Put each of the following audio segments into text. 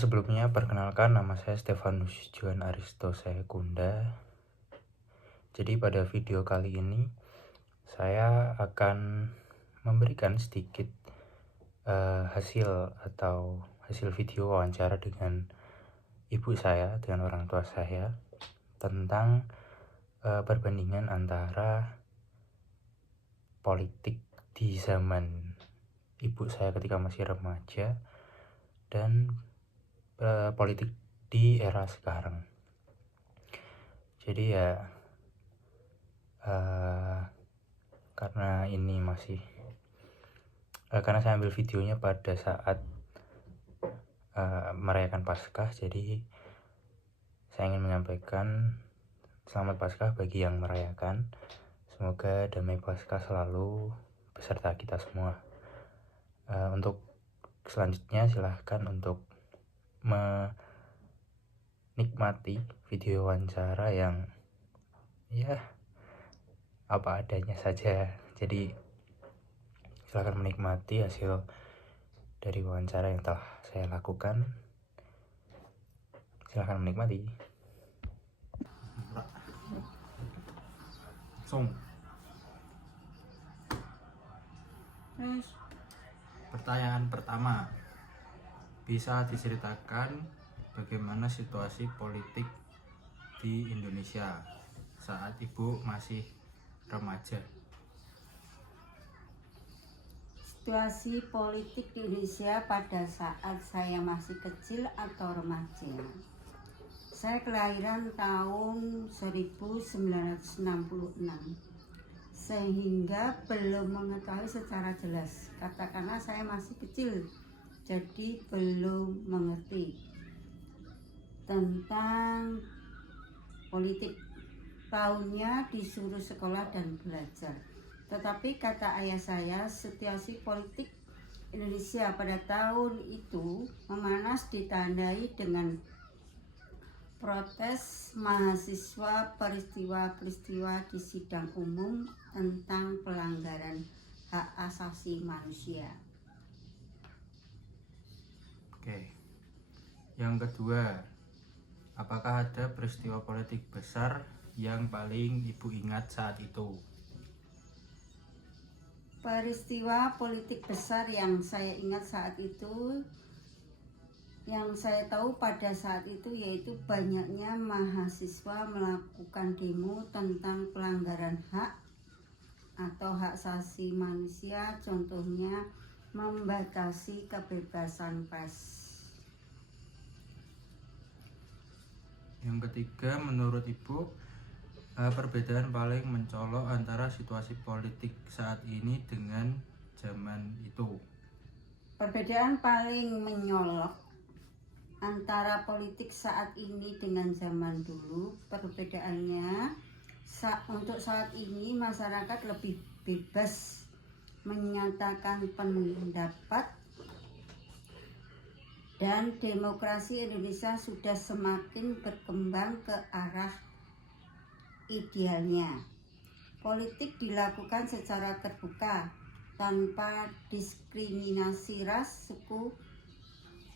Sebelumnya perkenalkan, nama saya Stefanus Juan Aristo Sekunda. Jadi pada video kali ini saya akan memberikan sedikit hasil video wawancara dengan ibu saya, dengan orang tua saya, tentang perbandingan antara politik di zaman ibu saya ketika masih remaja dan politik di era sekarang. Jadi ya karena ini masih karena saya ambil videonya pada saat merayakan Paskah, jadi saya ingin menyampaikan selamat Paskah bagi yang merayakan. Semoga damai Paskah selalu beserta kita semua. Untuk selanjutnya silahkan untuk menikmati video wawancara yang ya apa adanya saja. Jadi silahkan menikmati hasil dari wawancara yang telah saya lakukan. Silahkan menikmati. Pertanyaan pertama, bisa diceritakan bagaimana situasi politik di Indonesia saat ibu masih remaja? Situasi politik di Indonesia pada saat saya masih kecil atau remaja. Saya kelahiran tahun 1966, sehingga belum mengetahui secara jelas. Katakanlah saya masih kecil, jadi belum mengerti tentang politik. Tahunnya disuruh sekolah dan belajar. Tetapi kata ayah saya, situasi politik Indonesia pada tahun itu memanas, ditandai dengan protes mahasiswa, peristiwa-peristiwa di sidang umum tentang pelanggaran hak asasi manusia. Oke. Yang kedua, apakah ada peristiwa politik besar yang paling ibu ingat saat itu? Peristiwa politik besar yang saya ingat saat itu, yang saya tahu pada saat itu, yaitu banyaknya mahasiswa melakukan demo tentang pelanggaran hak atau hak asasi manusia, contohnya membatasi kebebasan pers. Yang ketiga, menurut ibu, perbedaan paling mencolok antara situasi politik saat ini dengan zaman itu? Perbedaan paling menyolok antara politik saat ini dengan zaman dulu, perbedaannya untuk saat ini masyarakat lebih bebas menyatakan pendapat dan demokrasi Indonesia sudah semakin berkembang ke arah idealnya. Politik dilakukan secara terbuka tanpa diskriminasi ras, suku,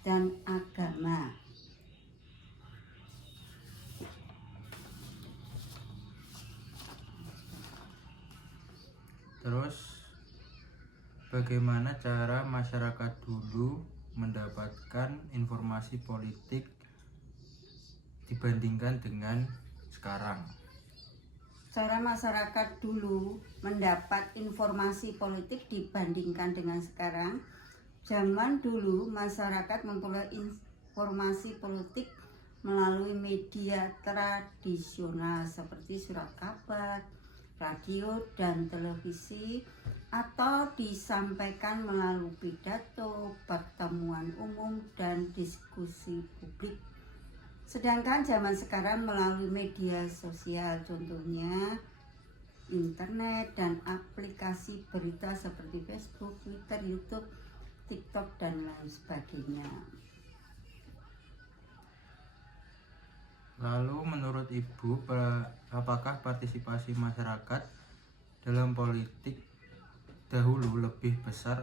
dan agama. Terus, bagaimana cara masyarakat dulu mendapatkan informasi politik dibandingkan dengan sekarang? Cara masyarakat dulu mendapat informasi politik dibandingkan dengan sekarang. Zaman dulu masyarakat memperoleh informasi politik melalui media tradisional seperti surat kabar, radio, dan televisi, atau disampaikan melalui pidato, pertemuan umum, dan diskusi publik. Sedangkan zaman sekarang melalui media sosial, contohnya internet dan aplikasi berita seperti Facebook, Twitter, YouTube, TikTok, dan lain sebagainya. Lalu menurut ibu, apakah partisipasi masyarakat dalam politik dahulu lebih besar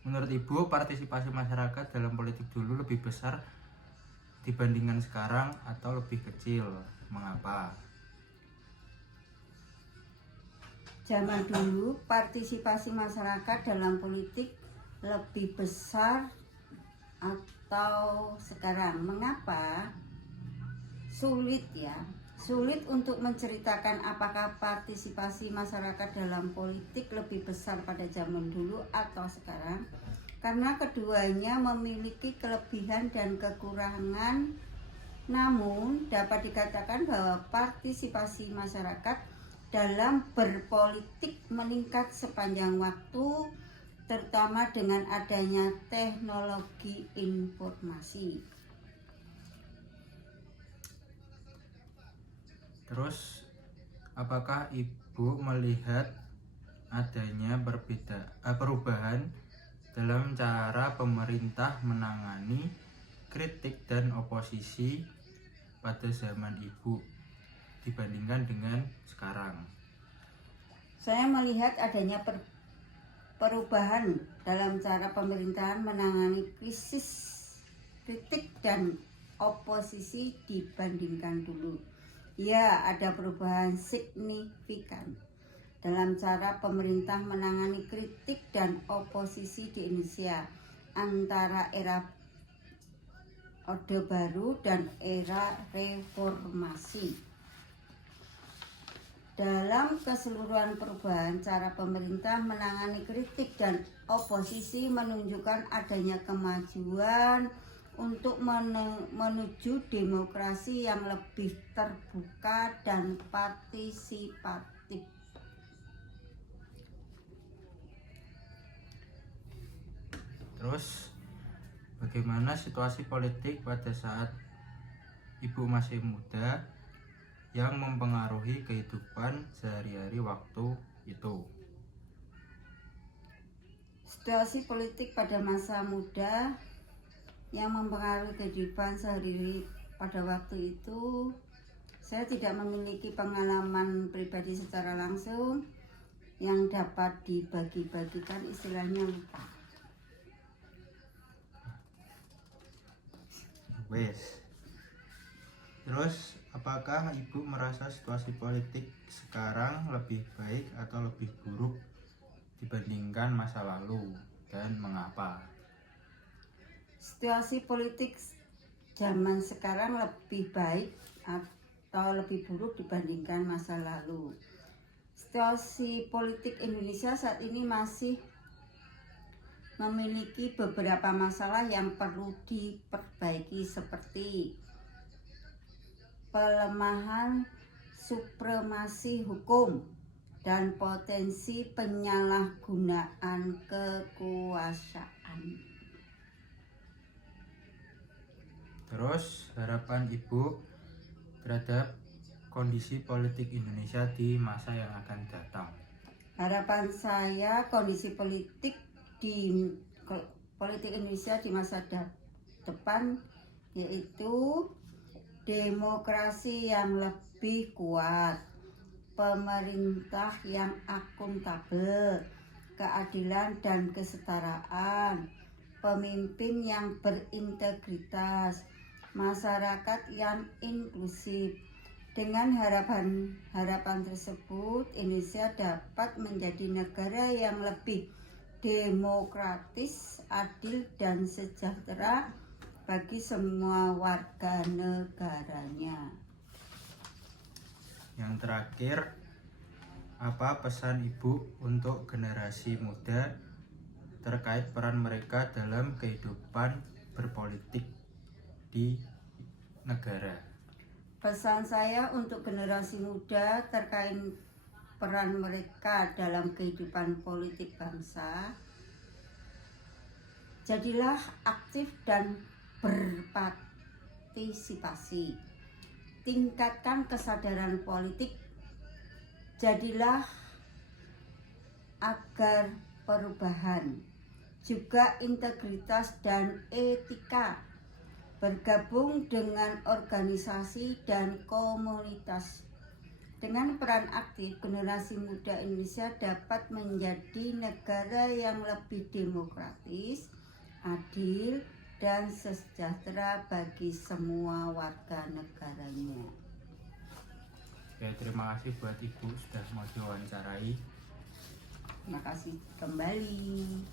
Menurut Ibu, partisipasi masyarakat dalam politik dulu lebih besar dibandingkan sekarang atau lebih kecil? Mengapa? Zaman dulu partisipasi masyarakat dalam politik lebih besar atau sekarang. Mengapa? Sulit ya. Sulit untuk menceritakan apakah partisipasi masyarakat dalam politik lebih besar pada zaman dulu atau sekarang, karena keduanya memiliki kelebihan dan kekurangan. Namun dapat dikatakan bahwa partisipasi masyarakat dalam berpolitik meningkat sepanjang waktu, terutama dengan adanya teknologi informasi. Terus, apakah Ibu melihat adanya perubahan dalam cara pemerintah menangani kritik dan oposisi pada zaman Ibu dibandingkan dengan sekarang? Saya melihat adanya perubahan dalam cara pemerintahan menangani kritik dan oposisi dibandingkan dulu. Ya, ada perubahan signifikan dalam cara pemerintah menangani kritik dan oposisi di Indonesia antara era Orde Baru dan era reformasi. Dalam keseluruhan perubahan cara pemerintah menangani kritik dan oposisi menunjukkan adanya kemajuan untuk menuju demokrasi yang lebih terbuka dan partisipatif. Terus, bagaimana situasi politik pada saat Ibu masih muda yang mempengaruhi kehidupan sehari-hari waktu itu? Situasi politik pada masa muda yang mempengaruhi kehidupan sehari-hari pada waktu itu, saya tidak memiliki pengalaman pribadi secara langsung yang dapat dibagi-bagikan, istilahnya lupa. Wes. Terus, apakah Ibu merasa situasi politik sekarang lebih baik atau lebih buruk dibandingkan masa lalu, dan mengapa? Situasi politik zaman sekarang lebih baik atau lebih buruk dibandingkan masa lalu. Situasi politik Indonesia saat ini masih memiliki beberapa masalah yang perlu diperbaiki, seperti pelemahan supremasi hukum dan potensi penyalahgunaan kekuasaan. Terus, harapan Ibu terhadap kondisi politik Indonesia di masa yang akan datang? Harapan saya kondisi politik Indonesia di masa depan yaitu demokrasi yang lebih kuat, pemerintah yang akuntabel, keadilan dan kesetaraan, pemimpin yang berintegritas, masyarakat yang inklusif. Dengan harapan tersebut, Indonesia dapat menjadi negara yang lebih demokratis, adil dan sejahtera bagi semua warga negaranya. Yang terakhir, apa pesan Ibu untuk generasi muda terkait peran mereka dalam kehidupan berpolitik di negara? Pesan saya untuk generasi muda terkait peran mereka dalam kehidupan politik bangsa: jadilah aktif dan berpartisipasi, tingkatkan kesadaran politik, jadilah agar perubahan, juga integritas dan etika, bergabung dengan organisasi dan komunitas, Dengan peran aktif, generasi muda Indonesia dapat menjadi negara yang lebih demokratis, adil, dan sejahtera bagi semua warga negaranya. Ya, terima kasih buat Ibu sudah mau diwawancarai. Terima kasih kembali.